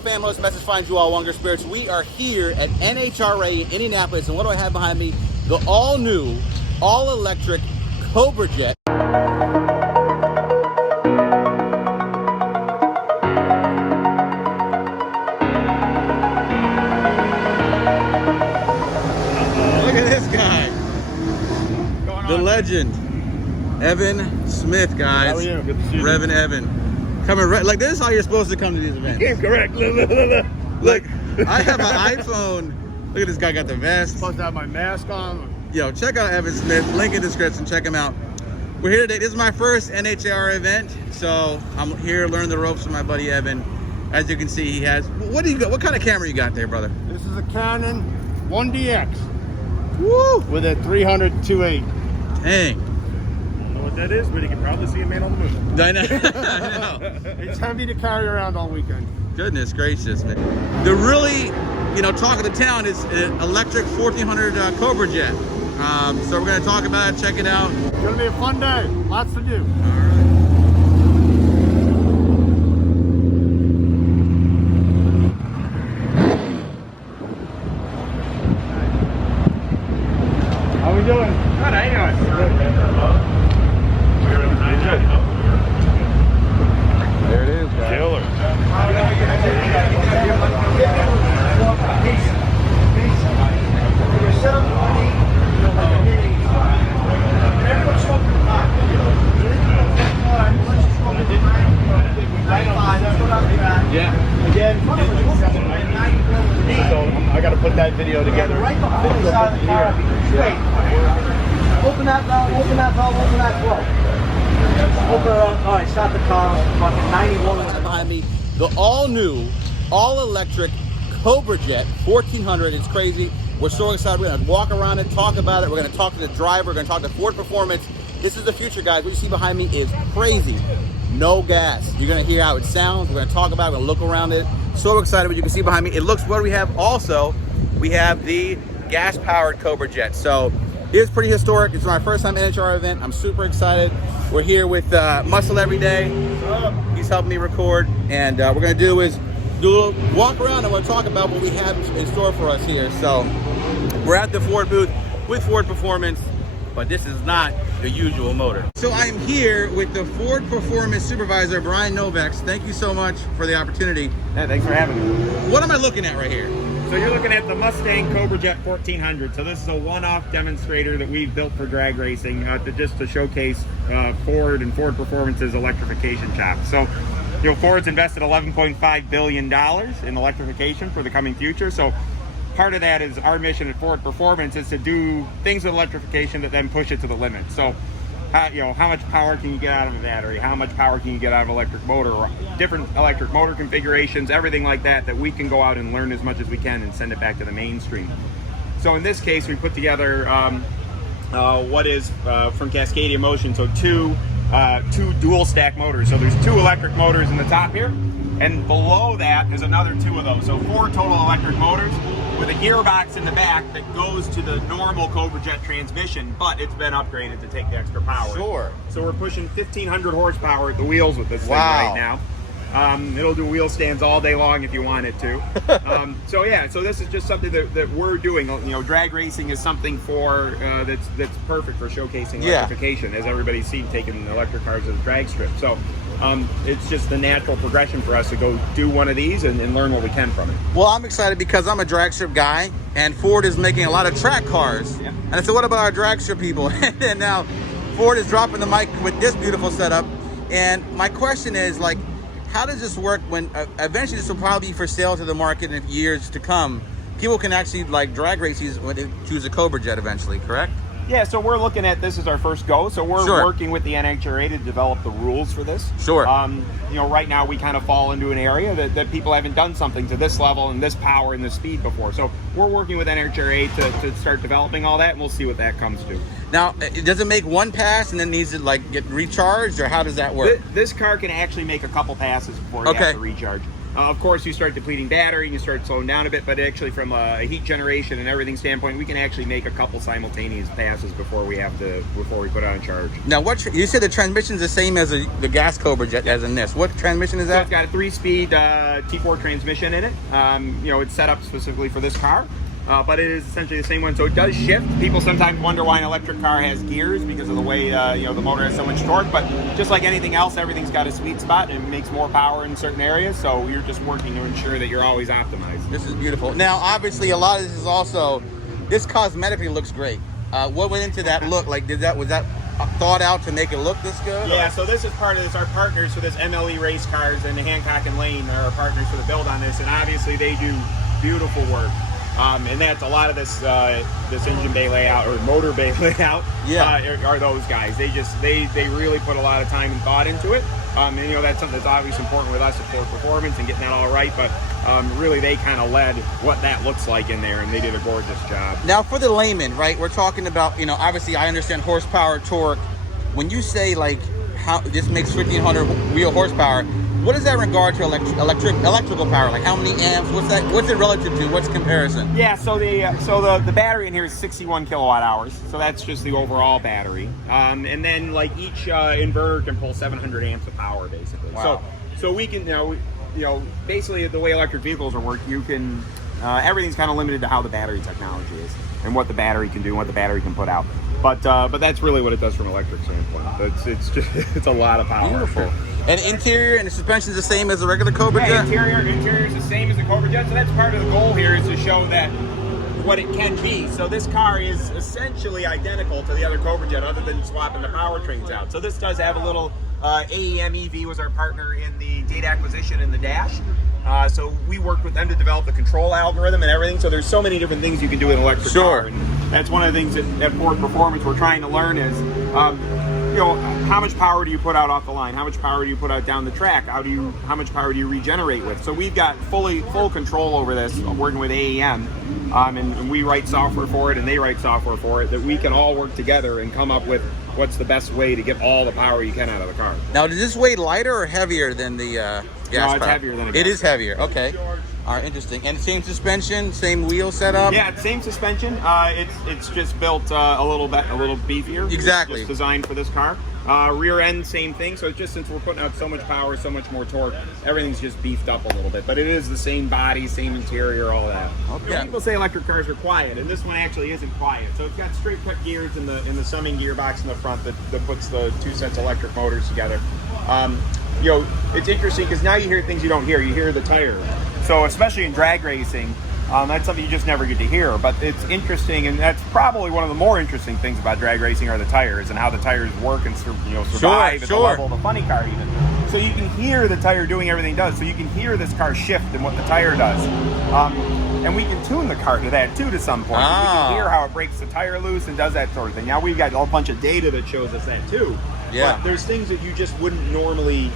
Famous message finds you all, Wonder Spirits. We are here at NHRA in Indianapolis, and what do I have behind me? The all-new, all-electric Cobra Jet. Look at this guy. The legend, Evan Smith, guys. How are you? Good to see you. Reverend Evan. Coming right, like this is how you're supposed to come to these events. Yeah, correct. Look, I have an iPhone. Look at this guy, got the vest. Supposed to have my mask on. Yo, check out Evan Smith. Link in the description. Check him out. We're here today. This is my first NHRA event, so I'm here to learn the ropes with my buddy Evan. As you can see, he has. What do you got? What kind of camera you got there, brother? This is a Canon 1DX. Woo! With a 300-2.8. Dang. What that is, but you can probably see a man on the moon. I know. I know. It's heavy to carry around all weekend. Goodness gracious, man. The really, talk of the town is an electric 1400 Cobra Jet. So we're going to talk about it, check it out. It's going to be a fun day. Lots to do. How we doing? Good, how you doing? There it is, guys. Killer. Yeah. Again, so I got to put that video together. Open that valve, open that valve, open that flow. Open it up. All right, stop the car. Fucking 91. Behind me, the all-new, all-electric Cobra Jet 1400. It's crazy. We're so excited. We're going to walk around it, talk about it. We're going to talk to the driver. We're going to talk to Ford Performance. This is the future, guys. What you see behind me is crazy. No gas. You're going to hear how it sounds. We're going to talk about it. We're going to look around it. So excited what you can see behind me. It looks what we have also. We have the gas-powered Cobra Jet. So it's pretty historic. It's my first time NHRA event. I'm super excited. We're here with Muscle Every Day. He's helping me record. And what we're going to do is do a little walk around and we'll talk about what we have in store for us here. So we're at the Ford booth with Ford Performance, but this is not the usual motor. So I'm here with the Ford Performance Supervisor, Brian Novex. Thank you so much for the opportunity. Yeah, thanks for having me. What am I looking at right here? So you're looking at the Mustang Cobra Jet 1400. So this is a one-off demonstrator that we've built for drag racing just to showcase Ford and Ford Performance's electrification shop. So, Ford's invested $11.5 billion in electrification for the coming future. So part of that is our mission at Ford Performance is to do things with electrification that then push it to the limit. So, how much power can you get out of a battery? How much power can you get out of an electric motor? Or different electric motor configurations, everything like that we can go out and learn as much as we can and send it back to the mainstream. So in this case, we put together what is from Cascadia Motion. So two dual stack motors. So there's two electric motors in the top here, and below that is another two of those. So 4 total electric motors, with a gearbox in the back that goes to the normal Cobra Jet transmission, but it's been upgraded to take the extra power. Sure. So we're pushing 1,500 horsepower at the wheels with this thing Wow. right now. It'll do wheel stands all day long if you want it to. So this is just something that we're doing. Drag racing is something for that's perfect for showcasing electrification, as everybody's seen taking electric cars as a drag strip. So it's just the natural progression for us to go do one of these and learn what we can from it. Well, I'm excited because I'm a drag strip guy, and Ford is making a lot of track cars. Yeah. And I said, what about our drag strip people? And now Ford is dropping the mic with this beautiful setup. And my question is, how does this work when eventually this will probably be for sale to the market in years to come? People can actually drag race these when they choose a Cobra Jet eventually, correct? Yeah, so we're looking at this as our first go. So we're working with the NHRA to develop the rules for this. Sure. Right now we kind of fall into an area that people haven't done something to this level and this power and this speed before. So we're working with NHRA to start developing all that, and we'll see what that comes to. Now, does it make one pass and then needs to get recharged, or how does that work? This car can actually make a couple passes before you have to recharge. Of course, you start depleting battery and you start slowing down a bit, but actually from a heat generation and everything standpoint, we can actually make a couple simultaneous passes before we put on charge. Now, you said the transmission's the same as the gas Cobra Jet as in this. What transmission is So that? it's got a 3-speed T4 transmission in it. You know, it's set up specifically for this car. But it is essentially the same one, so it does shift. People sometimes wonder why an electric car has gears because of the way you know, the motor has so much torque. But just like anything else, everything's got a sweet spot and it makes more power in certain areas. So you're just working to ensure that you're always optimized. This is beautiful. Now, obviously, a lot of this is also, this cosmetically looks great. What went into that look? Like, was that thought out to make it look this good? Yeah, so this is part of this. Our partners for this, MLE Race Cars and Hancock and Lane, are our partners for the build on this, and obviously they do beautiful work. And that's a lot of this this engine bay layout or motor bay layout. Yeah. Are those guys? They really put a lot of time and thought into it. And you know, that's something that's obviously important with us for performance and getting that all right. But really, they kind of led what that looks like in there, and they did a gorgeous job. Now, for the layman, right? We're talking about, you know, obviously I understand horsepower, torque. When you say like how this makes 1,500 wheel horsepower, what does that regard to electrical power? Like how many amps? What's it relative to? What's the comparison? Yeah, so the battery in here is 61 kilowatt hours. So that's just the overall battery. And then like each inverter can pull 700 amps of power basically. Wow. So we can you know basically the way electric vehicles are work, you can everything's kind of limited to how the battery technology is and what the battery can do and what the battery can put out. But that's really what it does from an electric standpoint. It's a lot of power. Beautiful. And interior and the suspension is the same as the regular Cobra Jet? Interior is the same as the Cobra Jet, so that's part of the goal here, is to show that what it can be. So this car is essentially identical to the other Cobra Jet other than swapping the powertrains out. So this does have a little AEM EV was our partner in the data acquisition in the dash. So we worked with them to develop the control algorithm and everything. So there's so many different things you can do with an electric car. And that's one of the things at Ford Performance we're trying to learn is, you know, how much power do you put out off the line? How much power do you put out down the track? How much power do you regenerate with? So we've got full control over this, working with AEM, and we write software for it, and they write software for it, that we can all work together and come up with what's the best way to get all the power you can out of the car. Now, does this weigh lighter or heavier than the gas No, it's power? heavier than a gas. It is heavier. Okay. All right, interesting. And same suspension, same wheel setup. Yeah, same suspension. It's just built a little beefier. Exactly. It's just designed for this car. Rear end, same thing. So it's just, since we're putting out so much power, so much more torque, everything's just beefed up a little bit. But it is the same body, same interior, all that. Okay. You know, people say electric cars are quiet, and this one actually isn't quiet. So it's got straight cut gears in the summing gearbox in the front that puts the two sets of electric motors together. You know, it's interesting because now you hear things you don't hear. You hear the tire. So especially in drag racing, that's something you just never get to hear. But it's interesting, and that's probably one of the more interesting things about drag racing are the tires and how the tires work and survive at the level of the funny car even. So you can hear the tire doing everything it does. So you can hear this car shift and what the tire does. And we can tune the car to that too to some point. We can hear how it breaks the tire loose and does that sort of thing. Now we've got a bunch of data that shows us that too. Yeah. But there's things that you just wouldn't normally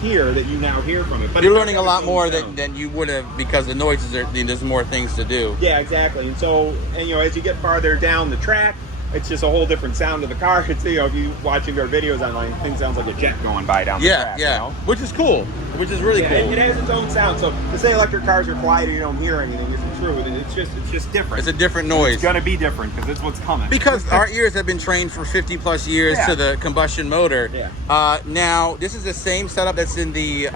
hear that you now hear from it. But you're learning a lot more than you would have, because the noises there's more things to do. Yeah, exactly. And so, and you know, as you get farther down the track, it's just a whole different sound to the car. It's, you know, if you watching our videos online, it things sounds like a jet going by down the track. Yeah, you know? which is cool. Which is really cool. It has its own sound. So to say electric cars are quiet or you don't hear anything isn't true. It's just different. It's a different noise. It's gonna be different because it's what's coming. Because our ears have been trained for 50 plus years to the combustion motor. Yeah. Now this is the same setup that's in the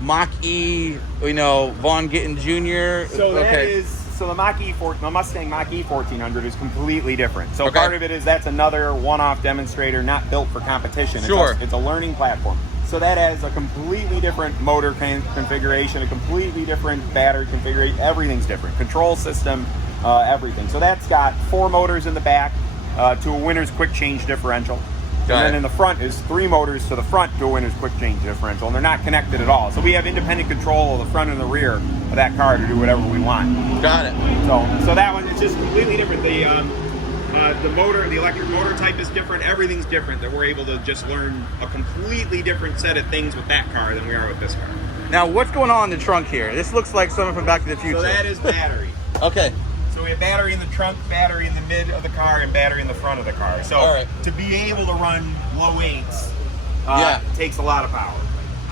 Mach-E, you know, Von Gittin Jr. So that is. So the Mustang Mach-E 1400 is completely different. So Okay. part of it is that's another one-off demonstrator, not built for competition. Sure. It's a learning platform. So that has a completely different motor configuration, a completely different battery configuration. Everything's different. Control system, everything. So that's got 4 motors in the back to a winner's quick change differential. And then in the front is 3 motors to the front to a winner's quick change differential, and they're not connected at all. So we have independent control of the front and the rear of that car to do whatever we want. Got it. So that one is just completely different. The motor, the electric motor type is different. Everything's different. That we're able to just learn a completely different set of things with that car than we are with this car. Now what's going on in the trunk here? This looks like something from Back to the Future. So that is battery. Okay. So we have battery in the trunk, battery in the mid of the car, and battery in the front of the car. So to be able to run low 8s takes a lot of power.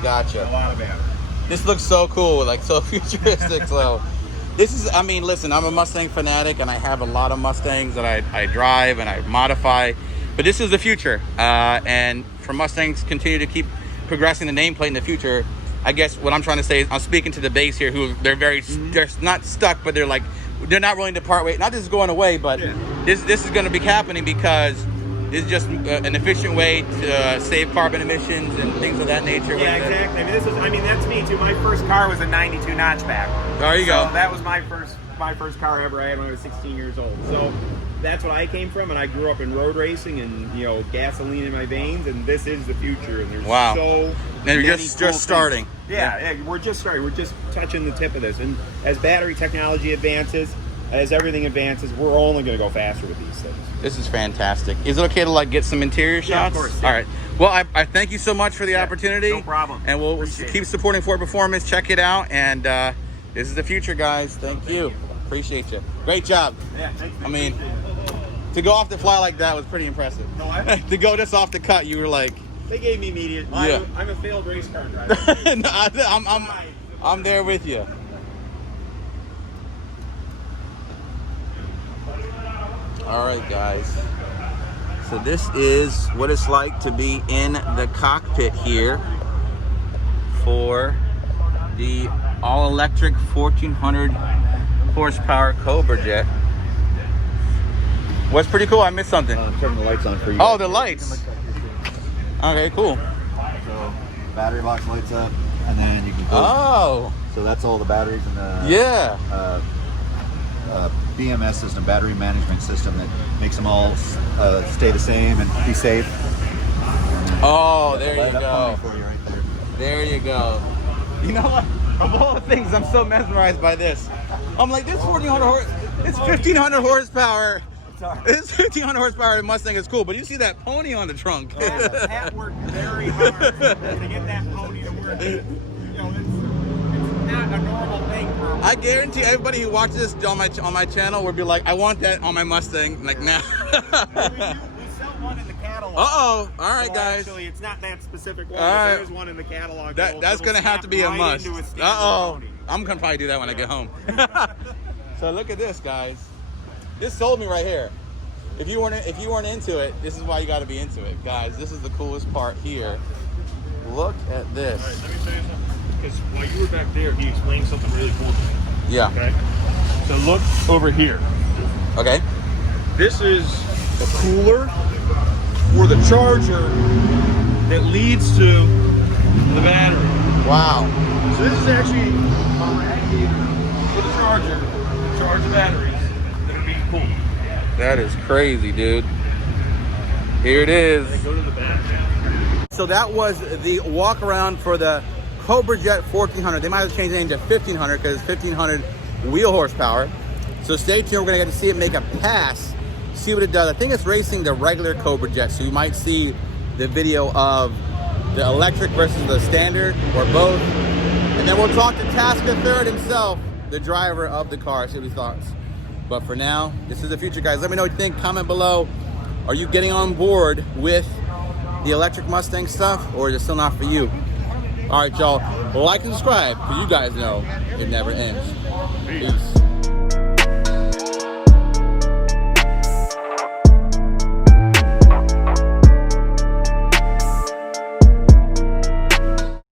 Gotcha. A lot of battery. This looks so cool, like so futuristic. So this is, I mean, listen, I'm a Mustang fanatic and I have a lot of Mustangs that I drive and I modify, but this is the future. And for Mustangs continue to keep progressing the nameplate in the future, I guess what I'm trying to say is I'm speaking to the base here who they're not stuck, but they're not willing to part way. Not this is going away, but this is going to be happening because it's just an efficient way to save carbon emissions and things of that nature. Yeah, exactly. I mean, that's me too. My first car was a 92 notchback. There you go. That was my first car ever I had when I was 16 years old. So that's what I came from, and I grew up in road racing and, you know, gasoline in my veins, and this is the future. And there's so and many you're just starting. Yeah, we're just starting. We're just touching the tip of this. And as battery technology advances, as everything advances, we're only going to go faster with these things. This is fantastic. Is it okay to like get some interior shots? Yeah, of course. Yeah. All right. Well, I thank you so much for the opportunity. No problem. And we'll keep supporting Ford Performance. Check it out. And this is the future, guys. Thank you. Appreciate you. Great job. Yeah, thanks. I mean, to go off the fly like that was pretty impressive. To go just off the cut, you were like... They gave me immediate. Yeah. I'm a failed race car driver. No, I'm there with you. All right, guys. So this is what it's like to be in the cockpit here for the all-electric 1400 horsepower Cobra Jet. What's pretty cool? I missed something. Turn the lights on for you. Oh, the lights. Okay, cool. So battery box lights up, and then you can close. Oh. So that's all the batteries and the Yeah. BMS system, battery management system, that makes them all stay the same and be safe. Oh, there Light you up go. pony for you right there. There you go. You know what? Of all the things, I'm so mesmerized by this. I'm like, this 1400 horse, it's 1500 horsepower. This 1500 horsepower Mustang is cool, but you see that pony on the trunk. Pat worked very hard to get that pony to work. You know, it's not a normal thing for I guarantee everybody who watches this on my channel will be like, I want that on my Mustang. Like, nah. We sell one in the catalog. Uh-oh. All right, guys. Actually, it's not that specific one, All but right. there is one in the catalog. That's going to have to be a must. Uh-oh. I'm going to probably do that when I get home. So look at this, guys. This sold me right here. If you weren't into it, this is why you got to be into it, guys. This is the coolest part here. Look at this. All right, let me tell you something. Because while you were back there, he explained something really cool to me. Yeah. Okay. So look over here. Okay. This is the cooler or the charger that leads to the battery. Wow. So this is actually a radiator for the charger to charge the batteries that are being cooled. That is crazy, dude. Here it is. They go to the back. So that was the walk around for the Cobra Jet 1400. They might have changed the name to 1500 because it's 1500 wheel horsepower. So stay tuned. We're gonna get to see it make a pass, see what it does. I think it's racing the regular Cobra Jet, so you might see the video of the electric versus the standard or both. And then we'll talk to Tasca Third himself, the driver of the car, see what he thoughts. But for now, this is the future, guys. Let me know what you think. Comment below. Are you getting on board with the electric Mustang stuff, or is it still not for you? All right, y'all. Like and subscribe, because you guys know it never ends. Peace.